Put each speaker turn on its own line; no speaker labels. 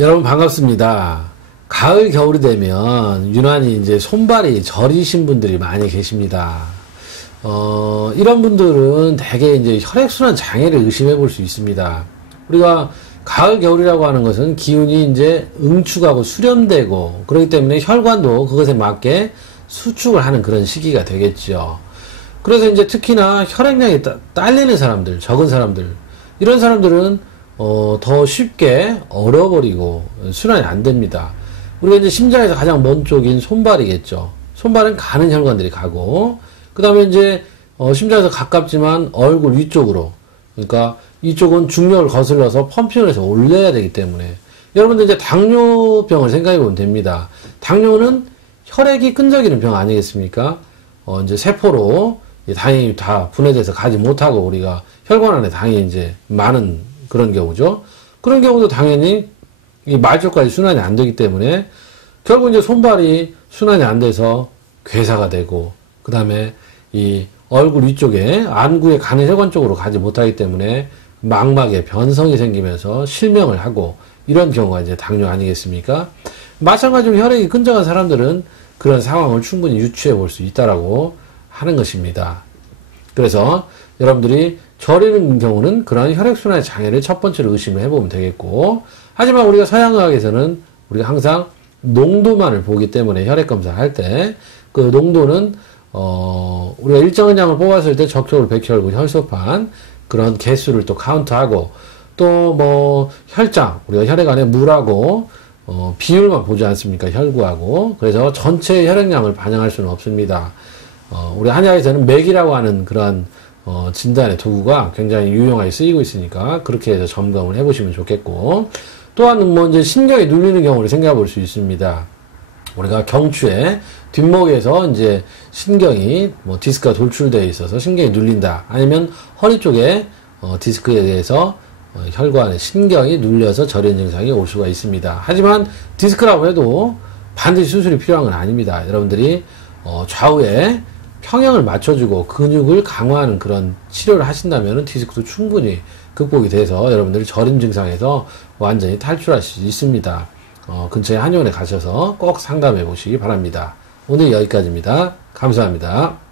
여러분 반갑습니다. 가을 겨울이 되면 유난히 이제 손발이 저리신 분들이 많이 계십니다. 어, 이런 분들은 대개 이제 혈액순환 장애를 의심해 볼 수 있습니다. 우리가 가을 겨울이라고 하는 것은 기운이 이제 응축하고 수렴되고 그렇기 때문에 혈관도 그것에 맞게 수축을 하는 그런 시기가 되겠죠. 그래서 이제 특히나 혈액량이 딸리는 사람들, 적은 사람들, 이런 사람들은 어, 더 쉽게 얼어버리고 순환이 안 됩니다. 우리가 이제 심장에서 가장 먼 쪽인 손발이겠죠. 손발은 가는 혈관들이 가고, 그 다음에 이제, 어, 심장에서 가깝지만 얼굴 위쪽으로, 그러니까 이쪽은 중력을 거슬러서 펌핑을 해서 올려야 되기 때문에, 여러분들 이제 당뇨병을 생각해 보면 됩니다. 당뇨는 혈액이 끈적이는 병 아니겠습니까? 어, 이제 세포로 당이 다 분해돼서 가지 못하고 우리가 혈관 안에 당이 이제 많은 그런 경우죠. 그런 경우도 당연히 이 말쪽까지 순환이 안 되기 때문에 결국 이제 손발이 순환이 안 돼서 괴사가 되고 그 다음에 이 얼굴 위쪽에 안구에 가는 혈관 쪽으로 가지 못하기 때문에 망막에 변성이 생기면서 실명을 하고 이런 경우가 이제 당뇨 아니겠습니까? 마찬가지로 혈액이 끈적한 사람들은 그런 상황을 충분히 유추해 볼 수 있다라고 하는 것입니다. 그래서 여러분들이 저리는 경우는 그런 혈액순환의 장애를 첫 번째로 의심을 해보면 되겠고, 하지만 우리가 서양의학에서는 우리가 항상 농도만을 보기 때문에 혈액 검사를 할 때, 그 농도는, 어, 우리가 일정한 양을 뽑았을 때 적혈, 백혈구, 혈소판, 그런 개수를 또 카운트하고, 또 뭐, 혈장, 우리가 혈액 안에 물하고, 어, 비율만 보지 않습니까? 혈구하고. 그래서 전체 혈액량을 반영할 수는 없습니다. 어, 우리 한의학에서는 맥이라고 하는 그런 어, 진단의 도구가 굉장히 유용하게 쓰이고 있으니까 그렇게 해서 점검을 해보시면 좋겠고 또한 뭐 이제 신경이 눌리는 경우를 생각해 볼 수 있습니다. 우리가 경추에 뒷목에서 이제 신경이 뭐 디스크가 돌출되어 있어서 신경이 눌린다. 아니면 허리 쪽에 어, 디스크에 대해서 어, 혈관에 신경이 눌려서 저린 증상이 올 수가 있습니다. 하지만 디스크라고 해도 반드시 수술이 필요한 건 아닙니다. 여러분들이 어, 좌우에 평형을 맞춰주고 근육을 강화하는 그런 치료를 하신다면 디스크도 충분히 극복이 돼서 여러분들이 저림 증상에서 완전히 탈출할 수 있습니다. 어, 근처에 한의원에 가셔서 꼭 상담해 보시기 바랍니다. 오늘 여기까지입니다. 감사합니다.